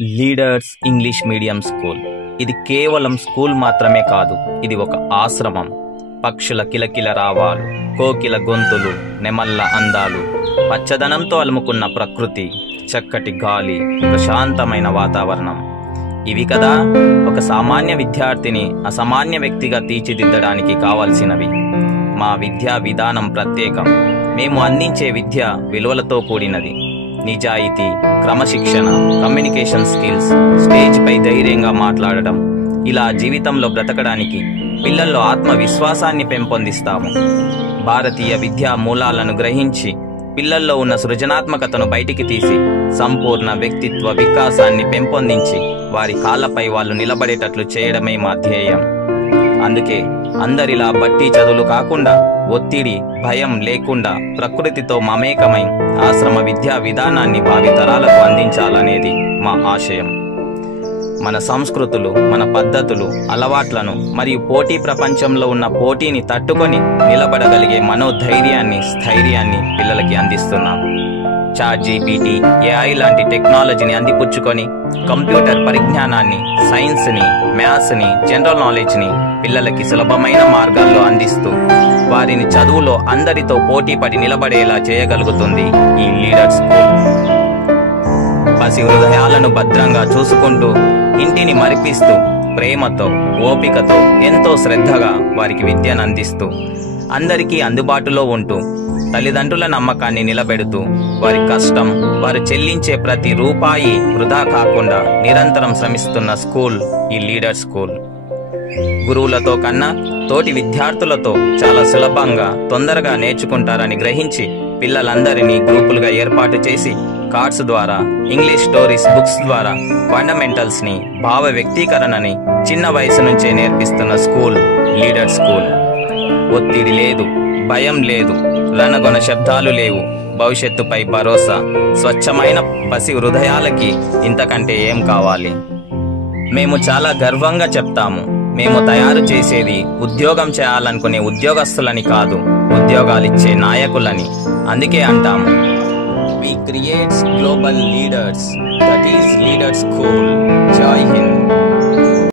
Leaders English medium school. ఇది కేవలం school మాత్రమే కాదు, ఇది ఒక ఆశ్రమం. పక్షుల కిలకిల రావాలు, కోకిల గొంతులు, నెమళ్ళ అందాలు, పచ్చదనంతో అలుముకున్న ప్రకృతి, చక్కటి గాలి, ప్రశాంతమైన వాతావరణం. ఇవి కదా ఒక సామాన్య విద్యార్థిని అసామాన్య వ్యక్తిగా తీర్చిదిద్దడానికి కావాల్సినవి. మా విద్యా విధానం ప్రత్యేకం. మేము అందించే విద్య విలువలతో కూడినది. నిజాయితీ, క్రమశిక్షణ, కమ్యూనికేషన్ స్కిల్స్, స్టేజ్ పై ధైర్యంగా మాట్లాడడం, ఇలా జీవితంలో బ్రతకడానికి పిల్లల్లో ఆత్మవిశ్వాసాన్ని పెంపొందిస్తాము. భారతీయ విద్యా మూలాలను గ్రహించి పిల్లల్లో ఉన్న సృజనాత్మకతను బయటికి తీసి సంపూర్ణ వ్యక్తిత్వ వికాసాన్ని పెంపొందించి వారి కాళ్ళపై వాళ్ళు నిలబడేటట్లు చేయడమే మా ధ్యేయం. అందుకే అందరిలా బట్టి చదువులు కాకుండా ఒత్తిడి, భయం లేకుండా ప్రకృతితో మమేకమై ఆశ్రమ విద్యా విధానాన్ని భావితరాలకు అందించాలనేది మా ఆశయం. మన సంస్కృతులు, మన పద్ధతులు, అలవాట్లను మరియు పోటీ ప్రపంచంలో ఉన్న పోటీని తట్టుకొని నిలబడగలిగే మనోధైర్యాన్ని, స్థైర్యాన్ని పిల్లలకి అందిస్తున్నాం. ChatGPT, AI లాంటి టెక్నాలజీని అందిపుచ్చుకొని కంప్యూటర్ పరిజ్ఞానాన్ని, సైన్స్ని, మ్యాథ్స్ని, జనరల్ నాలెడ్జ్ని పిల్లలకి సులభమైన మార్గాల్లో అందిస్తూ వారిని చదువులో అందరితో పోటీపడి నిలబడేలా చేయగలుగుతుంది ఈ లీడర్ స్కూల్. పసి హృదయాలను భద్రంగా చూసుకుంటూ, ఇంటిని మరిపిస్తూ, ప్రేమతో, ఓపికతో, ఎంతో శ్రద్ధగా వారికి విద్యను అందిస్తూ, అందరికీ అందుబాటులో ఉంటూ, తల్లిదండ్రుల నమ్మకాన్ని నిలబెడుతూ, వారి కష్టం, వారు చెల్లించే ప్రతి రూపాయి వృధా కాకుండా నిరంతరం శ్రమిస్తున్న స్కూల్ ఈ లీడర్ స్కూల్. గురువులతో కన్నా తోటి విద్యార్థులతో చాలా సులభంగా, తొందరగా నేర్చుకుంటారని గ్రహించి పిల్లలందరినీ గ్రూపులుగా ఏర్పాటు చేసి కార్డ్స్ ద్వారా, ఇంగ్లీష్ స్టోరీస్ బుక్స్ ద్వారా ఫండమెంటల్స్ ని, భావ వ్యక్తీకరణని చిన్న వయసు నుంచే నేర్పిస్తున్న స్కూల్ లీడర్ స్కూల్. ఒత్తిడి లేదు, భయం లేదు, రణగొన శబ్దాలు లేవు, భవిష్యత్తుపై భరోసా, స్వచ్ఛమైన పసి హృదయాలకి ఇంతకంటే ఏం కావాలి? మేము చాలా గర్వంగా చెప్తాము, మేము తయారు చేసేది ఉద్యోగం చేయాలనుకునే ఉద్యోగస్తులని కాదు, ఉద్యోగాలిచ్చే నాయకులని. అందుకే అంటాము, we create global leaders. That is Leader School. Jai Hind.